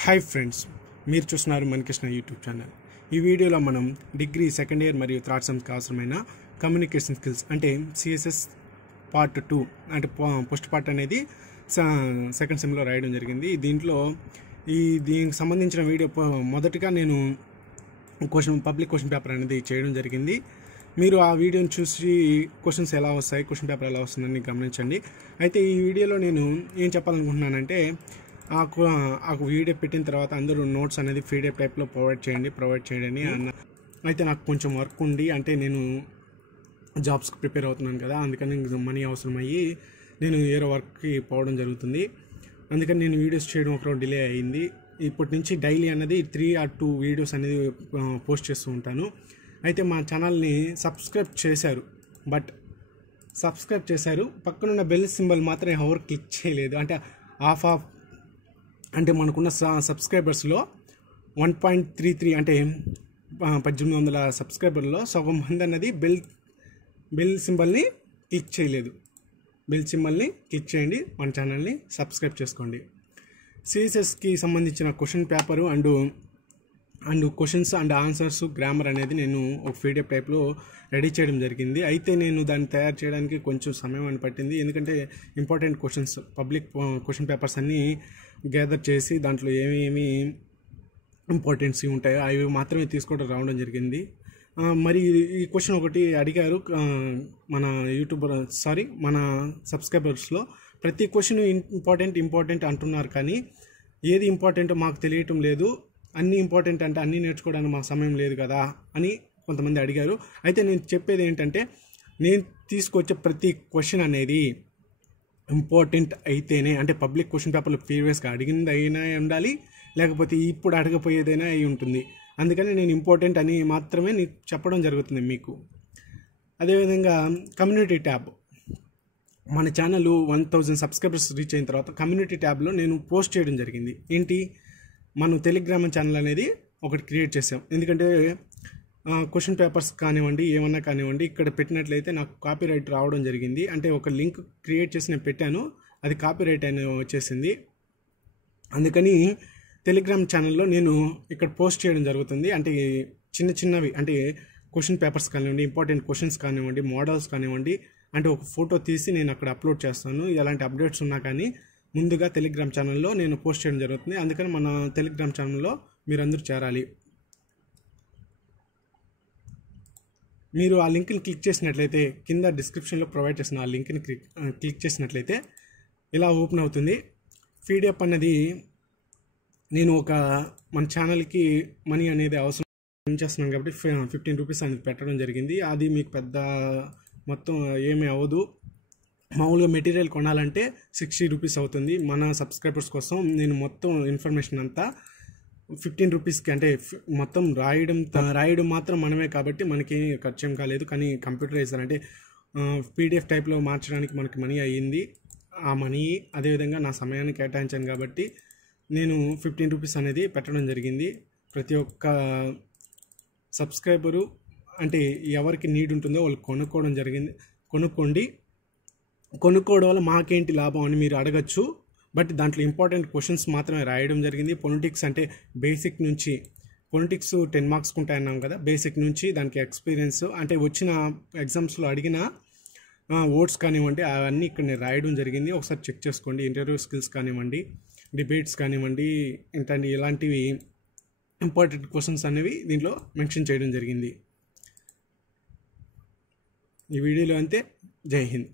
Hi friends, మీరు చూస్తున్నారు మనకృష్ణ YouTube channel. ఈ వీడియోలో మనం డిగ్రీ సెకండ్ ఇయర్ మరియు థర్డ్ సెమ్కి అవసరమైన కమ్యూనికేషన్ స్కిల్స్ అంటే సిఎస్ఎస్ పార్ట్ 2 అంటే పోస్ట్ పార్ట్ అనేది సెకండ్ సెమ్లో రాయడం జరిగింది. దీనికి సంబంధించిన వీడియో మొదటిగా నేను పబ్లిక్ క్వశ్చన్ పేపర్ అనేది చేయడం జరిగింది. మీరు ఆ వీడియోని చూసి క్వశ్చన్స్ ఎలా వస్తాయి, క్వశ్చన్ పేపర్ ఎలా వస్తుందని గమనించండి. అయితే ఈ వీడియోలో నేను ఏం చెప్పాలనుకుంటున్నానంటే, ఆ వీడియో పెట్టిన తర్వాత అందరూ నోట్స్ అనేది పీడిఎఫ్ టైప్లో ప్రొవైడ్ చేయండి అన్న. అయితే నాకు కొంచెం వర్క్ ఉండి, అంటే నేను జాబ్స్కి ప్రిపేర్ అవుతున్నాను కదా, అందుకని మనీ అవసరమయ్యి నేను వేరే వర్క్కి పోవడం జరుగుతుంది. అందుకని నేను వీడియోస్ చేయడం ఒకరోజు డిలే అయ్యింది. ఇప్పటి నుంచి డైలీ అనేది 3 or 2 వీడియోస్ అనేది పోస్ట్ చేస్తూ ఉంటాను. అయితే మా ఛానల్ని సబ్స్క్రైబ్ చేశారు, పక్కనున్న బెల్ సింబల్ మాత్రం ఎవరు క్లిక్ చేయలేదు. అంటే మనకున్న సబ్స్క్రైబర్స్లో 1.33 అంటే 1800 సబ్స్క్రైబర్లో సగం మంది అన్నది బెల్ సింబల్ని క్లిక్ చేయలేదు. బెల్ సింబల్ని క్లిక్ చేయండి, మన ఛానల్ని సబ్స్క్రైబ్ చేసుకోండి. సిఎస్ఎస్కి సంబంధించిన question paper and questions and answers, grammar అనేది నేను ఒక పీడిఎఫ్ టైప్లో రెడీ చేయడం జరిగింది. అయితే నేను దాన్ని తయారు చేయడానికి కొంచెం సమయం అని పట్టింది. ఎందుకంటే important questions, public question papers అన్నీ గ్యాదర్ చేసి దాంట్లో ఏమేమి ఇంపార్టెన్సీ ఉంటాయో అవి మాత్రమే తీసుకోవడం రావడం జరిగింది. మరి ఈ క్వశ్చన్ ఒకటి అడిగారు మన సబ్స్క్రైబర్స్లో. ప్రతి క్వశ్చన్ ఇంపార్టెంట్ అంటున్నారు, కానీ ఏది ఇంపార్టెంటో మాకు తెలియటం లేదు. అన్నీ ఇంపార్టెంట్ అంటే అన్నీ నేర్చుకోవడానికి మాకు సమయం లేదు కదా అని కొంతమంది అడిగారు. అయితే నేను చెప్పేది ఏంటంటే, నేను తీసుకొచ్చే ప్రతి క్వశ్చన్ అనేది ఇంపార్టెంట్ అయితేనే, అంటే పబ్లిక్ క్వశ్చన్ పేపర్లో ప్రీవియస్గా అడిగింది అయినా ఉండాలి, లేకపోతే ఇప్పుడు అడగపోయేదైనా అయి ఉంటుంది. అందుకని నేను ఇంపార్టెంట్ అని మాత్రమే నీకు చెప్పడం జరుగుతుంది మీకు. అదేవిధంగా కమ్యూనిటీ ట్యాబ్, మన ఛానల్ 1000 సబ్స్క్రైబర్స్ రీచ్ అయిన తర్వాత కమ్యూనిటీ ట్యాబ్లో నేను పోస్ట్ చేయడం జరిగింది. ఏంటి, మనం టెలిగ్రామ్ ఛానల్ అనేది ఒకటి క్రియేట్ చేసాం. ఎందుకంటే క్వశ్చన్ పేపర్స్ కానివ్వండి, ఏమన్నా కానివ్వండి, ఇక్కడ పెట్టినట్లయితే నాకు కాపీరైట్ రావడం జరిగింది. అంటే ఒక లింక్ క్రియేట్ చేసి నేను పెట్టాను, అది కాపీరైట్ అని వచ్చేసింది. అందుకని టెలిగ్రామ్ ఛానల్లో నేను ఇక్కడ పోస్ట్ చేయడం జరుగుతుంది. అంటే చిన్నవి అంటే క్వశ్చన్ పేపర్స్ కానివ్వండి, ఇంపార్టెంట్ క్వశ్చన్స్ కానివ్వండి, మోడల్స్ కానివ్వండి, అంటే ఒక ఫోటో తీసి నేను అక్కడ అప్లోడ్ చేస్తాను. ఎలాంటి అప్డేట్స్ ఉన్నా కానీ ముందుగా టెలిగ్రామ్ ఛానల్లో నేను పోస్ట్ చేయడం జరుగుతుంది. అందుకని మన టెలిగ్రామ్ ఛానల్లో మీరందరూ చేరాలి. మీరు ఆ లింక్ని క్లిక్ చేసినట్లయితే, కింద డిస్క్రిప్షన్లో ప్రొవైడ్ చేసిన ఆ లింక్ని క్లిక్ చేసినట్లయితే ఇలా ఓపెన్ అవుతుంది. పీడిఎఫ్ అన్నది నేను మన ఛానల్కి మనీ అనేది అవసరం చేస్తున్నాను కాబట్టి 15 రూపీస్ అనేది పెట్టడం జరిగింది. అది మీకు పెద్ద మొత్తం ఏమీ అవ్వదు. మామూలుగా మెటీరియల్ కొనాలంటే 60 రూపీస్ అవుతుంది. మన సబ్స్క్రైబర్స్ కోసం నేను మొత్తం ఇన్ఫర్మేషన్ అంతా 15 రూపీస్కి, అంటే మొత్తం రాయడం మాత్రం మనమే కాబట్టి మనకి ఖర్చు ఏం కాలేదు. కానీ కంప్యూటరైజర్ అంటే పీడిఎఫ్ టైప్లో మార్చడానికి మనకి మనీ అయ్యింది. ఆ మనీ అదేవిధంగా నా సమయాన్ని కేటాయించాను కాబట్టి నేను 15 రూపీస్ అనేది పెట్టడం జరిగింది. ప్రతి ఒక్క సబ్స్క్రైబరు అంటే ఎవరికి నీడ్ ఉంటుందో వాళ్ళు కొనుక్కోవడం వల్ల మాకేంటి లాభం అని మీరు అడగచ్చు. బట్ దాంట్లో ఇంపార్టెంట్ క్వశ్చన్స్ మాత్రమే రాయడం జరిగింది. పొలిటిక్స్ అంటే బేసిక్ నుంచి, పొలిటిక్స్ 10 మార్క్స్కి ఉంటాయన్నాం కదా, బేసిక్ నుంచి దానికి ఎక్స్పీరియన్స్, అంటే వచ్చిన ఎగ్జామ్స్లో అడిగిన ఓట్స్ కానివ్వండి, అవన్నీ ఇక్కడ నేను రాయడం జరిగింది. ఒకసారి చెక్ చేసుకోండి. ఇంటర్వ్యూ స్కిల్స్ కానివ్వండి, డిబేట్స్ కానివ్వండి, ఇలాంటివి ఇంపార్టెంట్ క్వశ్చన్స్ అనేవి దీంట్లో మెన్షన్ చేయడం జరిగింది. ఈ వీడియోలో అంతే. జై హింద్.